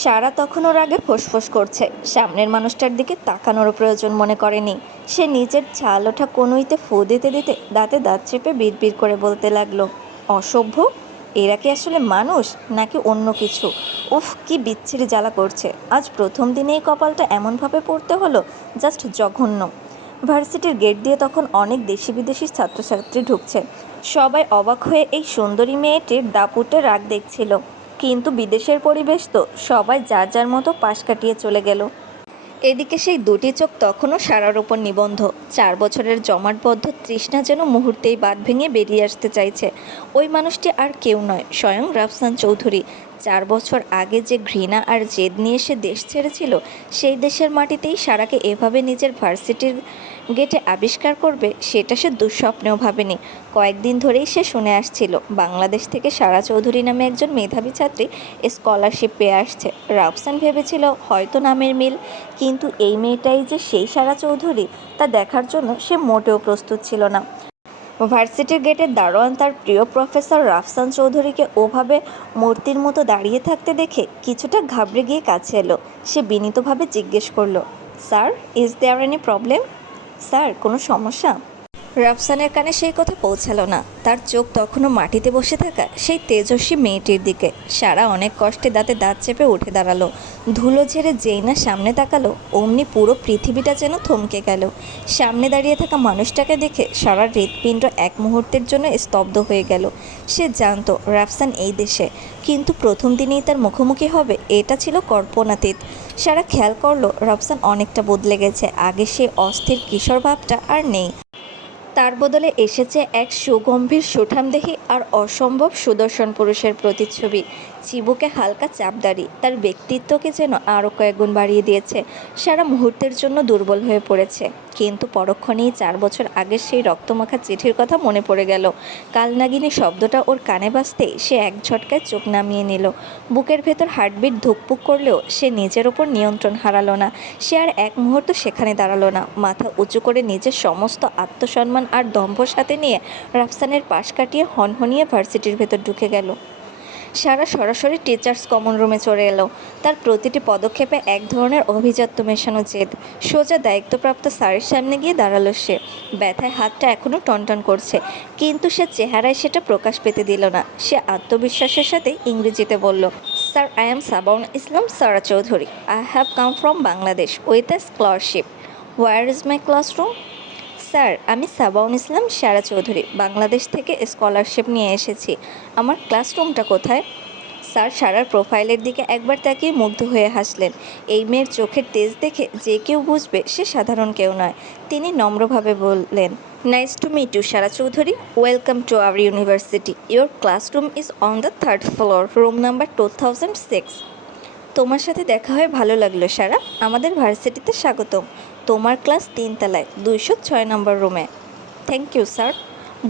সারা তখন ওর আগে ফোঁসফোঁস করছে, সামনের মানুষটার দিকে তাকানোরও প্রয়োজন মনে করেনি। সে নিজের ছাল ওঠা কনুইতে ফু দিতে দিতে দাঁতে দাঁত চেপে বিড়বিড় করে বলতে লাগলো, অসভ্য! এরা কি আসলে মানুষ নাকি অন্য কিছু? উফ, কি বিচ্ছিরি জ্বালা করছে। আজ প্রথম দিনেই কপালটা এমনভাবে পড়তে হলো, জাস্ট জঘন্য। ভার্সিটির গেট দিয়ে তখন অনেক দেশি বিদেশি ছাত্রছাত্রী ঢুকছে। সবাই অবাক হয়ে এই সুন্দরী মেয়েটির দাপুটে রাগ দেখছিল। কিন্তু বিদেশের পরিবেশ তো, সবাই যার যার মতো পাশ কাটিয়ে চলে গেল। এদিকে সেই দুটি চোখ তখনও সারার ওপর নিবন্ধ। 4 বছরের জমাটবদ্ধ তৃষ্ণা যেন মুহূর্তেই বাঁধ ভেঙে বেরিয়ে আসতে চাইছে। ওই মানুষটি আর কেউ নয়, স্বয়ং রাফসান চৌধুরী। 4 বছর আগে যে ঘৃণা আর জেদ নিয়ে সে দেশ ছেড়েছিল, সেই দেশের মাটিতেই সারাকে এভাবে নিজের ভার্সিটির গেটে আবিষ্কার করবে, সেটা সে দুঃস্বপ্নেও ভাবেনি। কয়েকদিন ধরেই সে শুনে আসছিল, বাংলাদেশ থেকে সারা চৌধুরী নামে একজন মেধাবী ছাত্রী স্কলারশিপ পেয়ে আসছে। রাফসান ভেবেছিল হয়তো নামের মিল, কিন্তু এই মেয়েটাই যে সেই সারা চৌধুরী, তা দেখার জন্য সে মোটেও প্রস্তুত ছিল না। ভার্সিটির গেটের দারোয়ান তার প্রিয় প্রফেসর রাফসান চৌধুরীকে ওভাবে মূর্তির মতো দাঁড়িয়ে থাকতে দেখে কিছুটা ঘাবড়ে গিয়ে কাছে এলো। সে বিনীতভাবে জিজ্ঞেস করলো, sir, is there any problem? Sir, কোনো সমস্যা? রাফসানের কানে সেই কথা পৌঁছালো না। তার চোখ তখনও মাটিতে বসে থাকা সেই তেজস্বী মেয়েটির দিকে। সারা অনেক কষ্টে দাঁতে দাঁত চেপে উঠে দাঁড়ালো। ধুলো ঝেড়ে যেই না সামনে তাকালো, অমনি পুরো পৃথিবীটা যেন থমকে গেল। সামনে দাঁড়িয়ে থাকা মানুষটাকে দেখে সারার হৃৎপিণ্ড এক মুহূর্তের জন্য স্তব্ধ হয়ে গেল। সে জানতো রাফসান এই দেশে, কিন্তু প্রথম দিনেই তার মুখোমুখি হবে, এটা ছিল কল্পনাতীত। সারা খেয়াল করলো রাফসান অনেকটা বদলে গেছে। আগে সে অস্থির কিশোর ভাবটা আর নেই। তার বদলে এসেছে এক সুগম্ভীর সুঠামদেহী আর অসম্ভব সুদর্শন পুরুষের প্রতিচ্ছবি। চিবুকে হালকা চাপদাড়ি তার ব্যক্তিত্বকে যেন আরও কয়েকগুণ বাড়িয়ে দিয়েছে। সারা মুহূর্তের জন্য দুর্বল হয়ে পড়েছে, কিন্তু পরক্ষণেই 4 বছর আগের সেই রক্তমাখা চিঠির কথা মনে পড়ে গেল। কালনাগিনী শব্দটা ওর কানে বাজতেই সে এক ঝটকায় চোখ নামিয়ে নিল। বুকের ভেতর হার্টবিট ধুকপুক করলেও সে নিজের ওপর নিয়ন্ত্রণ হারালো না। সে আর এক মুহূর্ত সেখানে দাঁড়ালো না। মাথা উঁচু করে নিজের সমস্ত আত্মসম্মান আর দম্ভ সাথে নিয়ে রাফসানের পাশ কাটিয়ে হনহনিয়ে ভার্সিটির ভেতর ঢুকে গেল। সারা সরাসরি টিচার্স কমন রুমে চলে এলো। তার প্রতিটি পদক্ষেপে এক ধরনের অভিজাত্য মেশানো জেদ। সোজা দায়িত্বপ্রাপ্ত স্যারের সামনে গিয়ে দাঁড়ালো সে। ব্যথায় হাতটা এখনও টনটন করছে, কিন্তু সে চেহারায় সেটা প্রকাশ পেতে দিল না। সে আত্মবিশ্বাসের সাথে ইংরেজিতে বলল, sir, I am Sabaun Islam Sara Chowdhury. I have come from Bangladesh with a scholarship. Where is my classroom? Sir, আমি সাবাউন ইসলাম সারা চৌধুরী, বাংলাদেশ থেকে স্কলারশিপ নিয়ে এসেছি। আমার ক্লাসরুমটা কোথায়? স্যার সারার প্রোফাইলের দিকে একবার তাকিয়ে মুগ্ধ হয়ে হাসলেন। এই মেয়ের চোখের তেজ দেখে যে কেউ বুঝবে সে সাধারণ কেউ নয়। তিনি নম্রভাবে বললেন, nice to meet you Sara Chowdhury. Welcome to our university. Your classroom is on the 3rd floor, room number 2006। তোমার সাথে দেখা হয়ে ভালো লাগলো সারা। আমাদের ভার্সিটিতে স্বাগতম। তোমার ক্লাস 3 তলায়, 206 নম্বর রুমে। Thank you sir.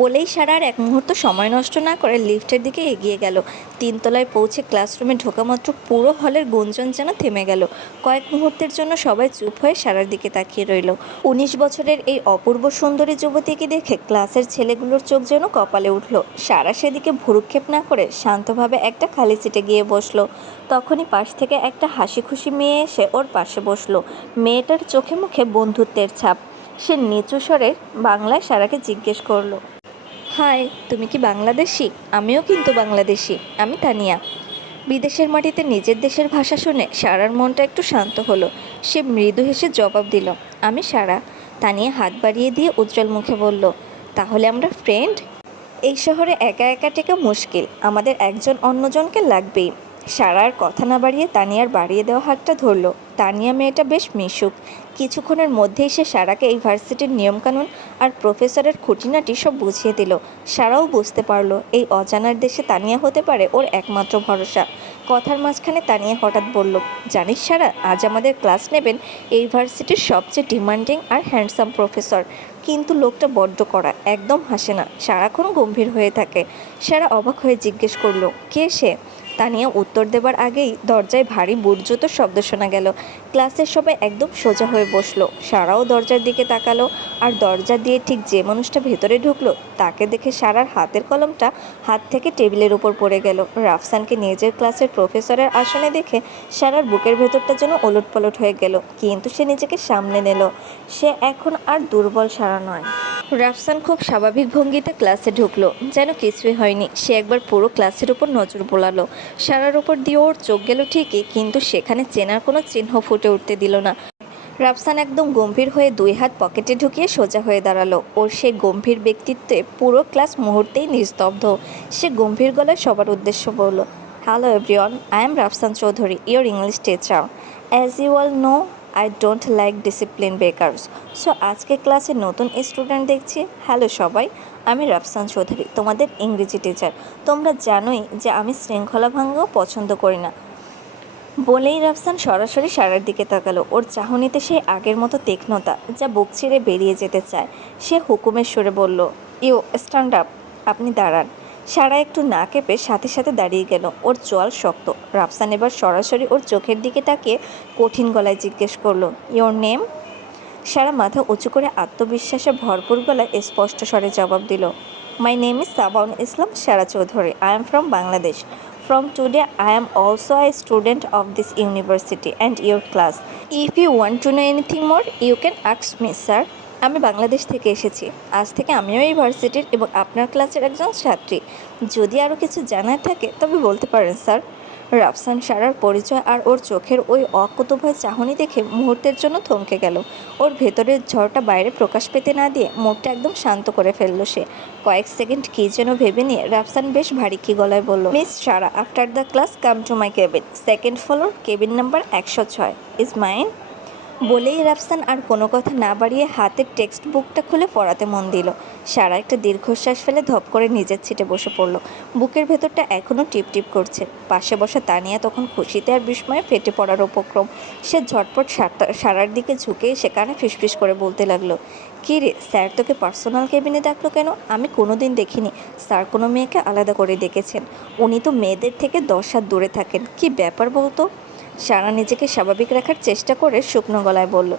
বলেই সারা আর এক মুহূর্ত সময় নষ্ট না করে লিফটের দিকে এগিয়ে গেল। 3 তলায় পৌঁছে ক্লাসরুমে ঢোকামাত্র পুরো হলের গুঞ্জন যেন থেমে গেল। কয়েক মুহূর্তের জন্য সবাই চুপ হয়ে সারার দিকে তাকিয়ে রইল। 19 বছরের এই অপূর্ব সুন্দরী যুবতীকে দেখে ক্লাসের ছেলেগুলোর চোখ যেন কপালে উঠল। সারা সেদিকে ভ্রুক্ষেপ না করে শান্তভাবে একটা খালি সিটে গিয়ে বসলো। তখনই পাশ থেকে একটা হাসি খুশি মেয়ে এসে ওর পাশে বসলো। মেয়েটার চোখে মুখে বন্ধুত্বের ছাপ। সে নিচু স্বরে বাংলায় সারাকে জিজ্ঞেস করলো, হাই, তুমি কি বাংলাদেশি? আমিও কিন্তু বাংলাদেশি। আমি তানিয়া। বিদেশের মাটিতে নিজের দেশের ভাষা শুনে সারার মনটা একটু শান্ত হলো। সে মৃদু হেসে জবাব দিল, আমি সারা। তানিয়া হাত বাড়িয়ে দিয়ে উজ্জ্বল মুখে বলল, তাহলে আমরা ফ্রেন্ড? এই শহরে একা একা টেকা মুশকিল, আমাদের একজন অন্যজনকে লাগবেই। সারার কথা না বাড়িয়ে তানিয়ার বাড়িয়ে দেওয়া হাতটা ধরল। তানিয়া মেয়েটা বেশ মিশুক। কিছুক্ষণের মধ্যেই সে সারাকে এই ভার্সিটির নিয়মকানুন আর প্রফেসরের খুঁটিনাটি সব বুঝিয়ে দিল। সারাও বুঝতে পারল এই অজানার দেশে তানিয়া হতে পারে ওর একমাত্র ভরসা। কথার মাঝখানে তানিয়া হঠাৎ বলল, জানিস সারা, আজ আমাদের ক্লাস নেবেন এই ভার্সিটির সবচেয়ে ডিমান্ডিং আর হ্যান্ডসাম প্রফেসর। কিন্তু লোকটা বড্ড কড়া, একদম হাসে না, সারাক্ষণ গম্ভীর হয়ে থাকে। সারা অবাক হয়ে জিজ্ঞেস করলো, কে সে? তানিয়া উত্তর দেবার আগেই দরজায় ভারী বুট জুতোর শব্দ শোনা গেল। ক্লাসের সবাই একদম সোজা হয়ে বসলো। সারাও দরজার দিকে তাকালো, আর দরজা দিয়ে ঠিক যে মানুষটা ভেতরে ঢুকলো তাকে দেখে সারার হাতের কলমটা হাত থেকে টেবিলের উপর পড়ে গেল। রাফসানকে নিজের ক্লাসের প্রফেসরের আসনে দেখে সারার বুকের ভেতরটা যেন ওলটপালট হয়ে গেল, কিন্তু সে নিজেকে সামলে নিল। সে এখন আর দুর্বল সারা নয়। রাফসান খুব স্বাভাবিক ভঙ্গিতে ক্লাসে ঢুকলো, যেন কিছুই হয়নি। সে একবার পুরো ক্লাসের উপর নজর বোলালো। সারার উপর দিয়ে ওর চোখ গেল ঠিকই, কিন্তু সেখানে চেনার কোনো চিহ্ন ফুটে উঠতে দিল না। রাফসান একদম গম্ভীর হয়ে 2 হাত পকেটে ঢুকিয়ে সোজা হয়ে দাঁড়ালো। ওর সেই গম্ভীর ব্যক্তিত্বে পুরো ক্লাস মুহূর্তেই নিস্তব্ধ। সে গম্ভীর গলায় সবার উদ্দেশ্য বলল, hello everyone, I am Rafsan Chowdhury, your English teacher. As you all know, I don't like discipline breakers. So আজকে ক্লাসে নতুন স্টুডেন্ট দেখছি। হ্যালো সবাই, আমি রাফসান চৌধুরী, তোমাদের ইংরেজি টিচার। তোমরা জানোই যে আমি শৃঙ্খলা ভাঙাও পছন্দ করি না। বলেই রাফসান সরাসরি সারার দিকে তাকালো। ওর চাহনিতে সেই আগের মতো তীক্ষ্ণতা, যা বুক ছিঁড়ে বেরিয়ে যেতে চায়। সে হুকুমের সুরে বলল, ইউ স্ট্যান্ড আপ। আপনি দাঁড়ান। সারা একটু না কেঁপে সাথে সাথে দাঁড়িয়ে গেল। ওর চোয়াল শক্ত। রাফসান এবার সরাসরি ওর চোখের দিকে তাকিয়ে কঠিন গলায় জিজ্ঞেস করলো, ইয়োর নেম? সারা মাথা উঁচু করে আত্মবিশ্বাসে ভরপুর গলায় স্পষ্ট স্বরে জবাব দিল, my name is Sabaun Islam Sara Chowdhury. I am from Bangladesh. From today, I am also a student of this university and your class. If you want to know anything more, you can ask me, sir. আমি বাংলাদেশ থেকে এসেছি। আজ থেকে আমিও এই ভার্সিটির এবং আপনার ক্লাসের একজন ছাত্রী। যদি আরও কিছু জানার থাকে তবে বলতে পারেন, স্যার। রাফসান সারার পরিচয় আর ওর চোখের ওই অকুতোভয় চাহনি দেখে মুহূর্তের জন্য থমকে গেল। ওর ভেতরের ঝড়টা বাইরে প্রকাশ পেতে না দিয়ে মুখটা একদম শান্ত করে ফেলল সে। কয়েক সেকেন্ড কী যেন ভেবে নিয়ে রাফসান বেশ ভারী গলায় বলল, miss Sara, after the class come to my cabin, second floor, cabin number 106 is mine. বলেই রাফসান আর কোনো কথা না বাড়িয়ে হাতের টেক্সট বুকটা খুলে পড়াতে মন দিল। সারা একটা দীর্ঘশ্বাস ফেলে ধপ করে নিজের সিটে বসে পড়ল। বুকের ভেতরটা এখনও টিপটিপ করছে। পাশে বসা তানিয়া তখন খুশিতে আর বিস্ময়ে ফেটে পড়ার উপক্রম। সে ঝটপট সারার দিকে ঝুঁকে এসে কানে ফিসফিস করে বলতে লাগলো, কী রে, স্যার তোকে পার্সোনাল কেবিনে ডাকলো কেন? আমি কোনো দিন দেখিনি স্যার কোনো মেয়েকে আলাদা করে ডেকেছেন। উনি তো মেয়েদের থেকে 10 হাত দূরে থাকেন। কি ব্যাপার বলতো? সারা নিজেকে স্বাভাবিক রাখার চেষ্টা করে শুকনো গলায় বলল,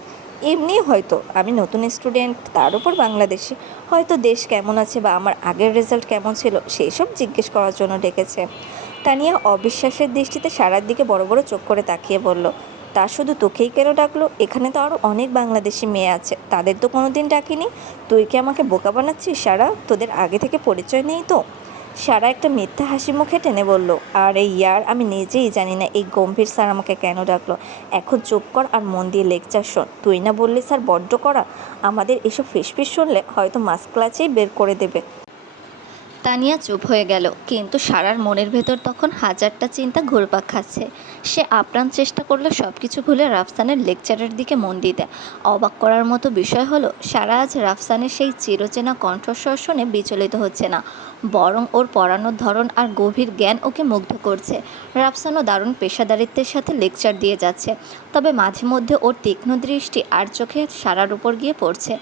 এমনি হয়তো, আমি নতুন স্টুডেন্ট, তার উপর বাংলাদেশি, হয়তো দেশ কেমন আছে বা আমার আগের রেজাল্ট কেমন ছিল সেই সব জিজ্ঞেস করার জন্য ডেকেছে। তানিয়া অবিশ্বাসের দৃষ্টিতে সারার দিকে বড় বড় চোখ করে তাকিয়ে বলল, তা শুধু তোকেই কেন ডাকলো? এখানে তো আরও অনেক বাংলাদেশি মেয়ে আছে, তাদের তো কোনো দিন ডাকিনি। তুই কি আমাকে বোকা বানাচ্ছিস সারা? তোদের আগে থেকে পরিচয় নেই তো? সারা একটা মিথ্যা হাসি মুখে টেনে বলল, আরে ইয়ার, আমি নিজেই জানি না এই গম্ভীর স্যার আমাকে কেন ডাকলো। এখন চুপ কর আর মন দিয়ে লেকচার শোন। তুই না বললি স্যার বড্ড করা? আমাদের এসব ফিসফিস শুনলে হয়তো মাস ক্লাসেই বের করে দেবে। তানিয়া চুপ হয়ে গেল, কিন্তু সারার মনের ভেতর তখন হাজারটা চিন্তা ঘুরপাক খাচ্ছে। সে আপ্রাণ চেষ্টা করলো সব কিছু ভুলে রাফসানের লেকচারের দিকে মন দিতে। অবাক করার মতো বিষয় হলো, সারা আজ রাফসানের সেই চিরচেনা কণ্ঠস্বর শুনে বিচলিত হচ্ছে না, বরং ওর পড়ানোর ধরন আর গভীর জ্ঞান ওকে মুগ্ধ করছে। রাফসানও দারুণ পেশাদারিত্বের সাথে লেকচার দিয়ে যাচ্ছে, তবে মাঝে মধ্যে ওর তীক্ষ্ণ দৃষ্টি আর চোখে সারার উপর গিয়ে পড়ছে,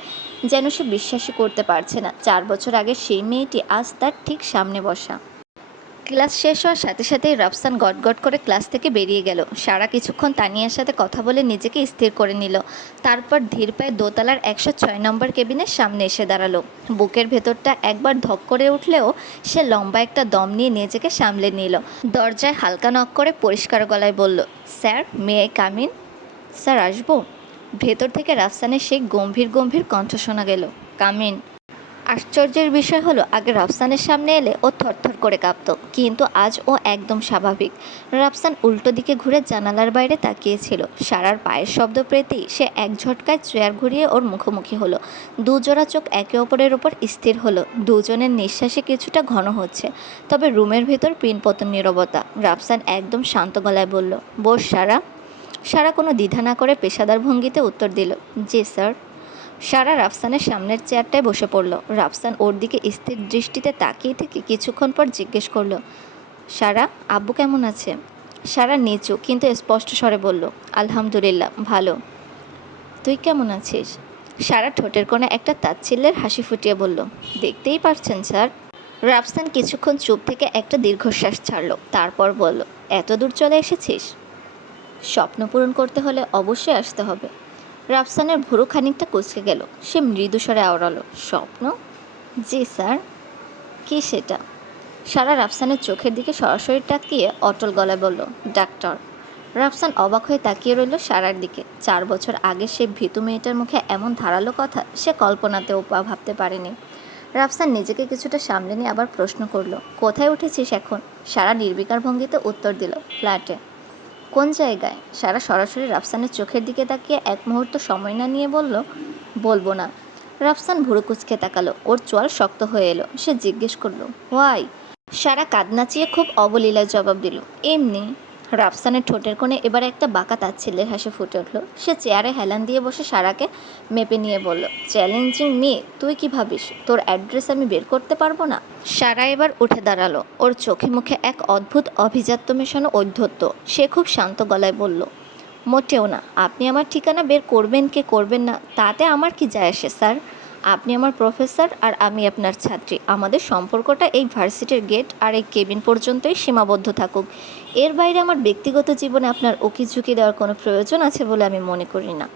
যেন সে বিশ্বাসই করতে পারছে না 4 বছর আগে সেই মেয়েটি আজ তার ঠিক সামনে বসা। ক্লাস শেষ হওয়ার সাথে সাথেই রাফসান গটগট করে ক্লাস থেকে বেরিয়ে গেল। সারা কিছুক্ষণ তানিয়ার সাথে কথা বলে নিজেকে স্থির করে নিল। তারপর ধীর পায়ে দোতলার 106 নম্বর কেবিনের সামনে এসে দাঁড়ালো। বুকের ভেতরটা একবার ধক করে উঠলেও সে লম্বা একটা দম নিয়ে নিজেকে সামলে নিল। দরজায় হালকা নক করে পরিষ্কার গলায় বলল, sir, may I come in? Sir, আসবো? ভেতর থেকে রাফসানের সেই গম্ভীর গম্ভীর কণ্ঠ শোনা গেল, কাম ইন। আশ্চর্যের বিষয় হলো, আগে রাফসানের সামনে এলে ও থরথর করে কাঁপত, কিন্তু আজ ও একদম স্বাভাবিক। রাফসান উল্টো দিকে ঘুরে জানালার বাইরে তাকিয়েছিল। সারার পায়ের শব্দ পেতেই সে এক ঝটকায় চেয়ার ঘুরিয়ে ওর মুখোমুখি হলো। দুজোড়া চোখ একে অপরের ওপর স্থির হলো। দুজনের নিঃশ্বাসে কিছুটা ঘন হচ্ছে, তবে রুমের ভেতর পিনপতন নীরবতা। রাফসান একদম শান্ত গলায় বলল, বস সারা। সারা কোনো দ্বিধা না করে পেশাদার ভঙ্গিতে উত্তর দিল, জি স্যার। সারা রাফসানের সামনের চেয়ারটায় বসে পড়ল। রাফসান ওর দিকে স্থির দৃষ্টিতে তাকিয়ে থেকে কিছুক্ষণ পর জিজ্ঞেস করল, সারা, আব্বু কেমন আছে? সারা নিচু কিন্তু স্পষ্ট স্বরে বলল, আলহামদুলিল্লাহ, ভালো। তুই কেমন আছিস? সারা ঠোঁটের কোণে একটা তাচ্ছিল্যের হাসি ফুটিয়ে বলল, দেখতেই পারছেন স্যার। রাফসান কিছুক্ষণ চুপ থেকে একটা দীর্ঘশ্বাস ছাড়ল, তারপর বলল, এত দূর চলে এসেছিস? স্বপ্ন পূরণ করতে হলে অবশ্যই আসতে হবে। রাফসানের ভুরু খানিকটা কুঁচকে গেল। সে মৃদুস্বরে আওড়ালো, স্বপ্ন? জি স্যার। কি সেটা? সারা রাফসানের চোখের দিকে সরাসরি তাকিয়ে অটল গলায় বলল, ডাক্তার। রাফসান অবাক হয়ে তাকিয়ে রইল সারার দিকে। 4 বছর আগে সে ভীতু মেয়েটার মুখে এমন ধারালো কথা সে কল্পনাতেও ভাবতে পারেনি। রাফসান নিজেকে কিছুটা সামলে নিয়ে আবার প্রশ্ন করল, কোথায় উঠেছিস এখন? সারা নির্বিকার ভঙ্গিতে উত্তর দিল, ফ্ল্যাটে। কোন জায়গায়? সারা সরাসরি রাফসানের চোখের দিকে তাকিয়ে এক মুহূর্ত সময় না নিয়ে বলল, বলবো না। রাফসান ভুরু কুঁচকে তাকালো। ওর চোয়াল শক্ত হয়ে এলো। সে জিজ্ঞেস করলো, হোয়াই? সারা কাঁধ নাচিয়ে খুব অবলীলায় জবাব দিল, এমনি। রাফসানের ঠোঁটের কোণে এবার একটা বাঁকা তাচ্ছিল্যের হাসি ফুটে উঠল। সে চেয়ারে হেলান দিয়ে বসে সারাকে মেপে নিয়ে বলল, চ্যালেঞ্জিং মেয়ে, তুই কি ভাবিস তোর অ্যাড্রেস আমি বের করতে পারবো না? সারা এবার উঠে দাঁড়ালো। ওর চোখে মুখে এক অদ্ভুত অভিজাত্য মেশানো ঔদ্ধত্য। সে খুব শান্ত গলায় বলল, মোটেও না। আপনি আমার ঠিকানা বের করবেন কি করবেন না তাতে আমার কি যায় আসে স্যার। আপনি আমার প্রফেসর আর আমি আপনার ছাত্রী। আমাদের সম্পর্কটা এই ভার্সিটির গেট আর এই কেবিন পর্যন্তই সীমাবদ্ধ থাকুক। এর বাইরে আমার ব্যক্তিগত জীবনে আপনার উকিঝুঁকি দেওয়ার কোনো প্রয়োজন আছে বলে আমি মনে করি না।